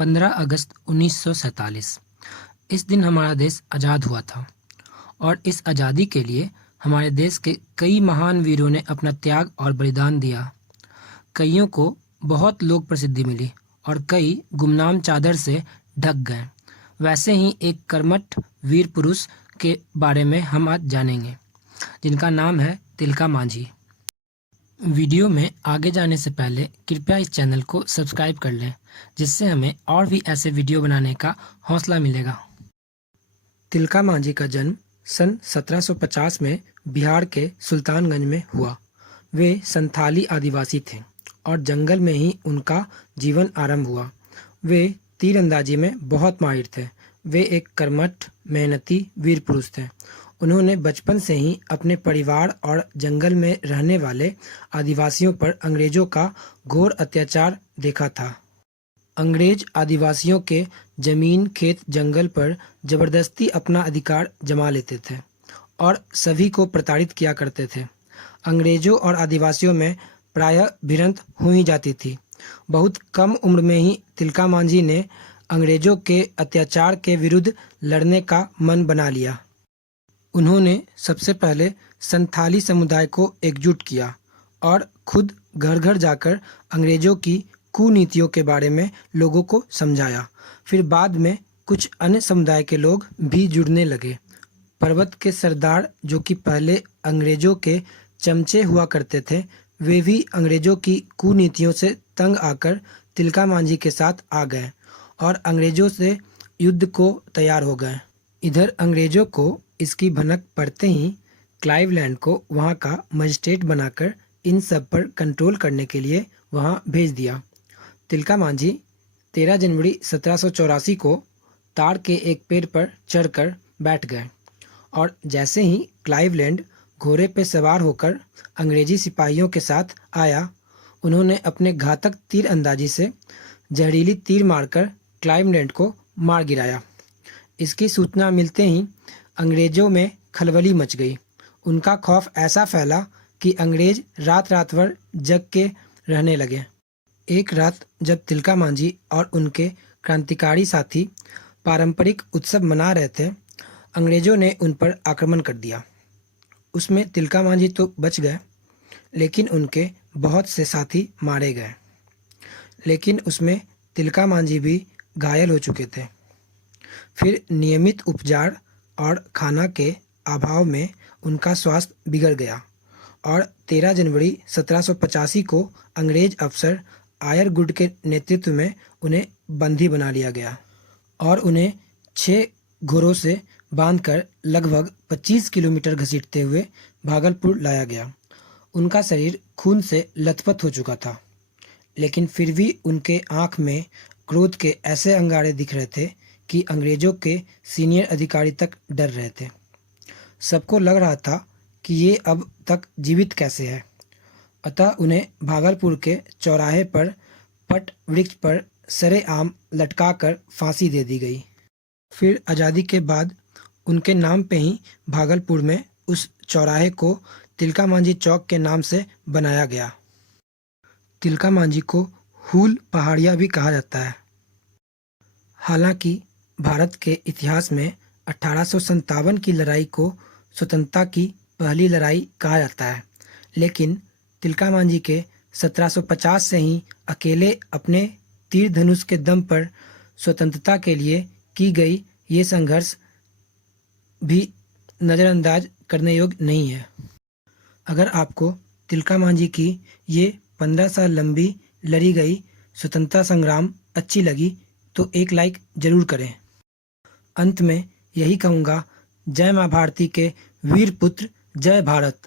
15 अगस्त 1947। इस दिन हमारा देश आज़ाद हुआ था और इस आज़ादी के लिए हमारे देश के कई महान वीरों ने अपना त्याग और बलिदान दिया। कईयों को बहुत लोक प्रसिद्धि मिली और कई गुमनाम चादर से ढक गए। वैसे ही एक कर्मठ वीर पुरुष के बारे में हम आज जानेंगे, जिनका नाम है तिलका मांझी। वीडियो में आगे जाने से पहले कृपया इस चैनल को सब्सक्राइब कर लें, जिससे हमें और भी ऐसे वीडियो बनाने का हौसला मिलेगा। तिलका मांझी का जन्म सन 1750 में बिहार के सुल्तानगंज में हुआ। वे संथाली आदिवासी थे और जंगल में ही उनका जीवन आरंभ हुआ। वे तीरंदाजी में बहुत माहिर थे। वे एक कर्मठ, मेहनती वीर पुरुष थे। उन्होंने बचपन से ही अपने परिवार और जंगल में रहने वाले आदिवासियों पर अंग्रेजों का घोर अत्याचार देखा था। अंग्रेज आदिवासियों के जमीन, खेत, जंगल पर जबरदस्ती अपना अधिकार जमा लेते थे और सभी को प्रताड़ित किया करते थे। अंग्रेजों और आदिवासियों में प्रायः भिड़ंत हो ही जाती थी। बहुत कम उम्र में ही तिलका मांझी ने अंग्रेजों के अत्याचार के विरुद्ध लड़ने का मन बना लिया। उन्होंने सबसे पहले संथाली समुदाय को एकजुट किया और खुद घर घर जाकर अंग्रेजों की कुनीतियों के बारे में लोगों को समझाया। फिर बाद में कुछ अन्य समुदाय के लोग भी जुड़ने लगे। पर्वत के सरदार, जो कि पहले अंग्रेजों के चमचे हुआ करते थे, वे भी अंग्रेजों की कुनीतियों से तंग आकर तिलका मांझी के साथ आ गए और अंग्रेजों से युद्ध को तैयार हो गए। इधर अंग्रेजों को इसकी भनक पड़ते ही क्लाइवलैंड को वहां का मजिस्ट्रेट बनाकर इन सब पर कंट्रोल करने के लिए वहां भेज दिया। तिलका मांझी 13 जनवरी 1784 को ताड़ के एक पेड़ पर चढ़कर बैठ गए और जैसे ही क्लाइवलैंड घोड़े पे सवार होकर अंग्रेजी सिपाहियों के साथ आया, उन्होंने अपने घातक तीर अंदाजी से जहरीली तीर मारकर क्लाइवलैंड को मार गिराया। इसकी सूचना मिलते ही अंग्रेजों में खलबली मच गई। उनका खौफ ऐसा फैला कि अंग्रेज रात रात भर जग के रहने लगे। एक रात जब तिलका मांझी और उनके क्रांतिकारी साथी पारंपरिक उत्सव मना रहे थे, अंग्रेजों ने उन पर आक्रमण कर दिया। उसमें तिलका मांझी तो बच गए, लेकिन उनके बहुत से साथी मारे गए। लेकिन उसमें तिलका मांझी भी घायल हो चुके थे। फिर नियमित उपचार और खाना के अभाव में उनका स्वास्थ्य बिगड़ गया और 13 जनवरी 1785 को अंग्रेज अफसर आयरगुड के नेतृत्व में उन्हें बंदी बना लिया गया और उन्हें 6 घोड़ों से बांधकर लगभग 25 किलोमीटर घसीटते हुए भागलपुर लाया गया। उनका शरीर खून से लथपथ हो चुका था, लेकिन फिर भी उनके आंख में क्रोध के ऐसे अंगारे दिख रहे थे कि अंग्रेजों के सीनियर अधिकारी तक डर रहे थे। सबको लग रहा था कि ये अब तक जीवित कैसे है। अतः उन्हें भागलपुर के चौराहे पर पट वृक्ष पर सरेआम लटकाकर फांसी दे दी गई। फिर आज़ादी के बाद उनके नाम पे ही भागलपुर में उस चौराहे को तिलका मांझी चौक के नाम से बनाया गया। तिलका मांझी को हूल पहाड़िया भी कहा जाता है। हालांकि भारत के इतिहास में 1857 की लड़ाई को स्वतंत्रता की पहली लड़ाई कहा जाता है, लेकिन तिलका मांझी के 1750 से ही अकेले अपने तीर धनुष के दम पर स्वतंत्रता के लिए की गई ये संघर्ष भी नज़रअंदाज करने योग्य नहीं है। अगर आपको तिलका मांझी की ये 15 साल लंबी लड़ी गई स्वतंत्रता संग्राम अच्छी लगी तो एक लाइक जरूर करें। अंत में यही कहूँगा, जय माँ भारती के वीर पुत्र, जय भारत।